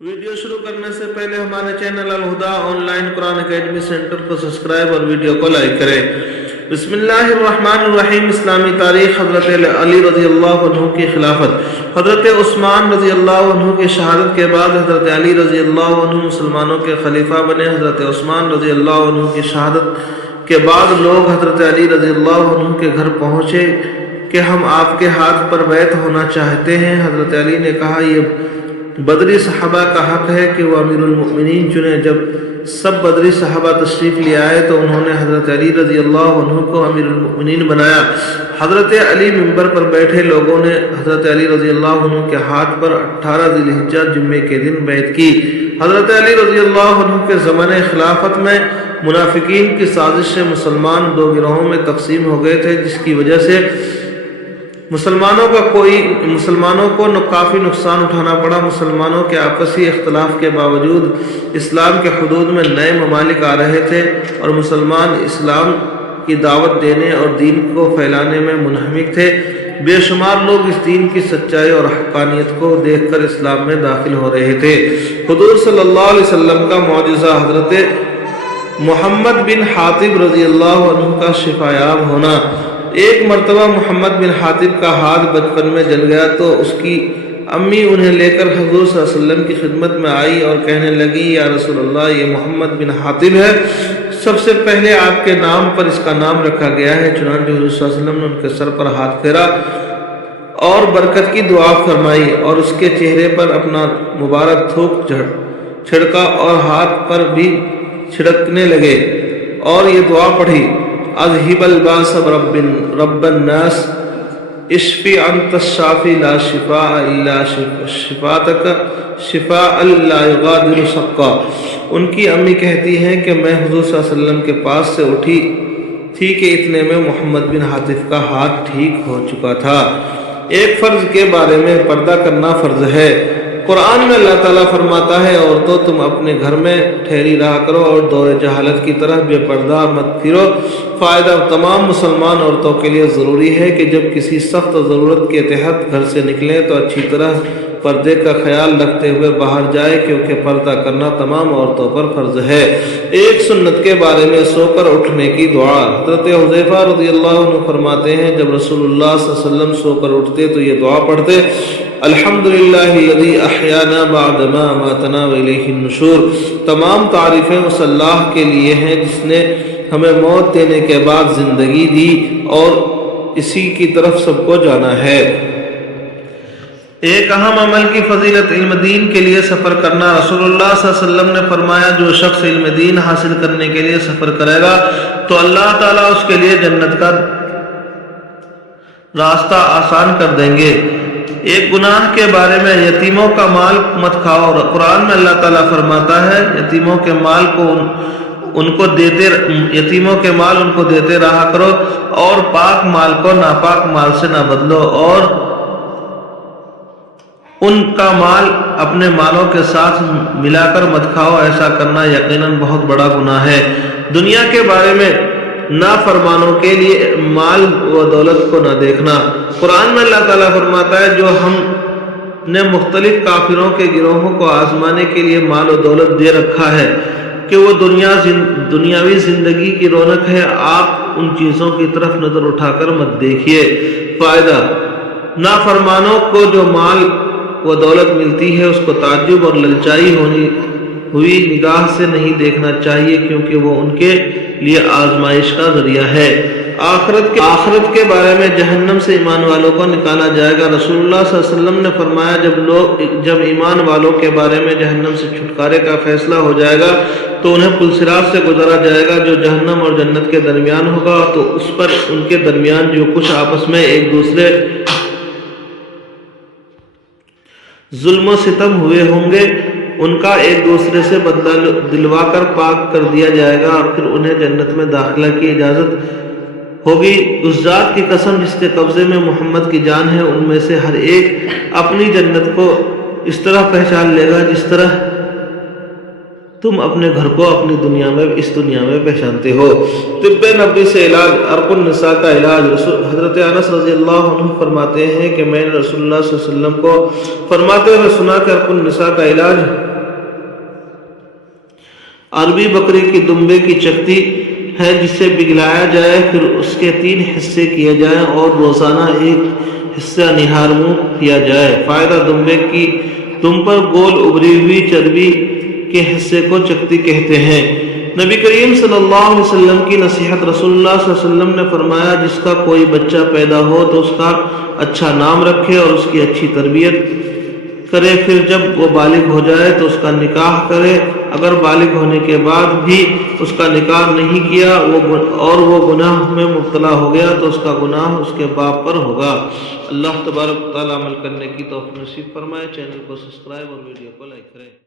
Video शुरू करने से पहले हमारे चैनल अल हुदा ऑनलाइन कुरान अकेडमी सेंटर को सब्सक्राइब और वीडियो को लाइक करें। बिस्मिल्लाहिर्रहमानिर्रहीम। इस्लामी तारीख हज़रत अली रज़ी अल्लाह अन्हु की खिलाफत। हज़रत उस्मान रज़ी अल्लाह अन्हु की शहादत के बाद हज़रत अली रज़ी अल्लाह अन्हु मुसलमानों के खलीफा बने। हज़रत उस्मान रज़ी अल्लाह अन्हु की शहादत के बाद लोग हज़रत अली रज़ी अल्लाह अन्हु के घर पहुँचे कि हम आपके हाथ पर बैत होना चाहते हैं। हज़रत अली ने कहा, ये बदरी सहाबा का हक है कि वह अमीरुल मोमिनीन चुने। जब सब बदरी सहाबा तशरीफ़ ले आए तो उन्होंने हज़रत अली रज़ी अल्लाह अन्हु को अमीरुल मोमिनीन बनाया। हज़रत अली मिंबर पर बैठे लोगों ने हज़रत अली रज़ी अल्लाह अन्हु के हाथ पर 18 ज़िलहिज्जा जुम्मे के दिन बैत की। हज़रत अली रज़ी अल्लाह अन्हु के ज़माने खिलाफत में मुनाफिकीन की साजिश से मुसलमान दो गिरोहों में तकसीम हो गए थे, जिसकी वजह से मुसलमानों को काफ़ी नुकसान उठाना पड़ा। मुसलमानों के आपसी इख्तलाफ के बावजूद इस्लाम के हुदूद में नए ममालिक आ रहे थे और मुसलमान इस्लाम की दावत देने और दीन को फैलाने में मुनहमिक थे। बेशुमार लोग इस दीन की सच्चाई और हक़ानियत को देखकर इस्लाम में दाखिल हो रहे थे। हुज़ूर सल्लल्लाहु अलैहि वसल्लम का मौजज़ा हज़रत मोहम्मद बिन हातिब रज़ी अल्लाह अन्हु का शिफायाब होना। एक मरतबा मोहम्मद बिन हातिब का हाथ बचपन में जल गया तो उसकी अम्मी उन्हें लेकर हुज़ूर सल्लल्लाहु अलैहि वसल्लम की खिदमत में आई और कहने लगी, या रसूलल्लाह, ये मोहम्मद बिन हातिब है। सबसे पहले आपके नाम पर इसका नाम रखा गया है। चुनांचे हुज़ूर सल्लल्लाहु अलैहि वसल्लम ने उनके सर पर हाथ फेरा और बरकत की दुआ फरमाई और उसके चेहरे पर अपना मुबारक थूक छिड़का और हाथ पर भी छिड़कने लगे और ये दुआ पढ़ी, अज़हिबल बास रब्बन नास इश्फी अंत शाफी ला शिफा इल्ला शिफातक शिफा ला युगादिरु सक़्क़ा। उनकी अम्मी कहती हैं कि मैं हुज़ूर सल्लल्लाहु अलैहि वसल्लम के पास से उठी थी कि इतने में मोहम्मद बिन हातिब का हाथ ठीक हो चुका था। एक फ़र्ज़ के बारे में पर्दा करना फ़र्ज़ है। कुरान में अल्लाह ताला फरमाता है, औरतों तुम अपने घर में ठहरी रहा करो और दौरे जहालत की तरह बेपर्दा मत फिरो। फ़ायदा तमाम मुसलमान औरतों के लिए ज़रूरी है कि जब किसी सख्त ज़रूरत के तहत घर से निकलें तो अच्छी तरह पर्दे का ख्याल रखते हुए बाहर जाए, क्योंकि पर्दा करना तमाम औरतों पर फ़र्ज़ है। एक सुन्नत के बारे में सोकर उठने की दुआ। हज़रत हुज़ैफ़ा रज़ियल्लाहु अन्हु फरमाते हैं, जब रसूलुल्लाह सल्लल्लाहु अलैहि वसल्लम सोकर उठते तो ये दुआ पढ़ते, अल्हम्दुलिल्लाहिल्लज़ी अहयाना बअदमा अमातना व इलैहिन नुशूर। तमाम तारीफ़ें उस अल्लाह के लिए हैं जिसने हमें मौत देने के बाद ज़िंदगी दी और इसी की तरफ सबको जाना है। एक अहम अमल की फजीलत इल्म दीन के लिए सफ़र करना। रसूलुल्लाह सल्लल्लाहु अलैहि वसल्लम ने फरमाया, जो शख्स इल्म दीन हासिल करने के लिए सफ़र करेगा तो अल्लाह ताला उसके लिए जन्नत का रास्ता आसान कर देंगे। एक गुनाह के बारे में, यतीमों का माल मत खाओ। कुरान में अल्लाह ताला फरमाता है, यतीमों के माल उनको देते रहा करो और पाक माल को नापाक माल से ना बदलो और उनका माल अपने मालों के साथ मिलाकर मत खाओ। ऐसा करना यकीनन बहुत बड़ा गुनाह है। दुनिया के बारे में, नाफरमानों के लिए माल व दौलत को न देखना। कुरान में अल्लाह ताला फरमाता है, जो हमने मुख्तलिफ काफिरों के गिरोहों को आजमाने के लिए माल व दौलत दे रखा है कि वो दुनियावी ज़िंदगी की रौनक है, आप उन चीज़ों की तरफ नज़र उठाकर मत देखिए। फ़ायदा, नाफरमानों को जो माल व दौलत मिलती है उसको ताज्जुब और ललचाई हुई निगाह से नहीं देखना चाहिए, क्योंकि वो उनके लिए आजमाइश का जरिया है। आखिरत के बारे में, जहन्नम से ईमान वालों को निकाला जाएगा। रसूलुल्लाह सल्लल्लाहु अलैहि वसल्लम ने फरमाया, जब ईमान वालों के बारे में जहन्नम से छुटकारे का फैसला हो जाएगा तो उन्हें पुलसिरात से गुजारा जाएगा जो जहन्नम और जन्नत के दरमियान होगा। तो उस पर उनके दरमियान जो कुछ आपस में एक दूसरे जुल्म व सितम हुए होंगे उनका एक दूसरे से बदला दिलवाकर पाक कर दिया जाएगा और फिर उन्हें जन्नत में दाखिला की इजाज़त होगी। उस ज़ात की कसम जिसके कब्ज़े में मोहम्मद की जान है, उनमें से हर एक अपनी जन्नत को इस तरह पहचान लेगा जिस तरह تم اپنے گھر کو اپنی دنیا میں اس دنیا میں پہچانتے ہو۔ طب نبوی سے علاج، عرق النساء کا علاج۔ حضرت انس رضی اللہ عنہ فرماتے ہیں کہ میں نے رسول اللہ صلی اللہ علیہ وسلم کو فرماتے ہوئے سنا کہ عرق النساء کا علاج عربی بکری کی دمبے کی چکتی ہے جسے پگھلایا جائے، پھر اس کے 3 حصے کیے جائیں اور روزانہ ایک حصہ نہار منہ کیا جائے۔ فائدہ: دمبے کی دم پر گول ابری ہوئی چربی کے حصے کو چکتی کہتے ہیں۔ نبی کریم صلی اللہ علیہ وسلم کی نصیحت۔ رسول اللہ صلی اللہ علیہ وسلم نے فرمایا جس کا کوئی بچہ پیدا ہو تو اس کا اچھا نام رکھے اور اس کی اچھی تربیت کرے، پھر جب وہ بالغ ہو جائے تو اس کا نکاح کرے۔ اگر بالغ ہونے کے بعد بھی اس کا نکاح نہیں کیا اور وہ گناہ میں مبتلا ہو گیا تو اس کا گناہ اس کے باپ پر ہوگا۔ اللہ تبارک و تعالی عمل کرنے کی توفیق نصیب فرمائے۔ چینل کو سبسکرائب اور ویڈیو کو لائک کریں۔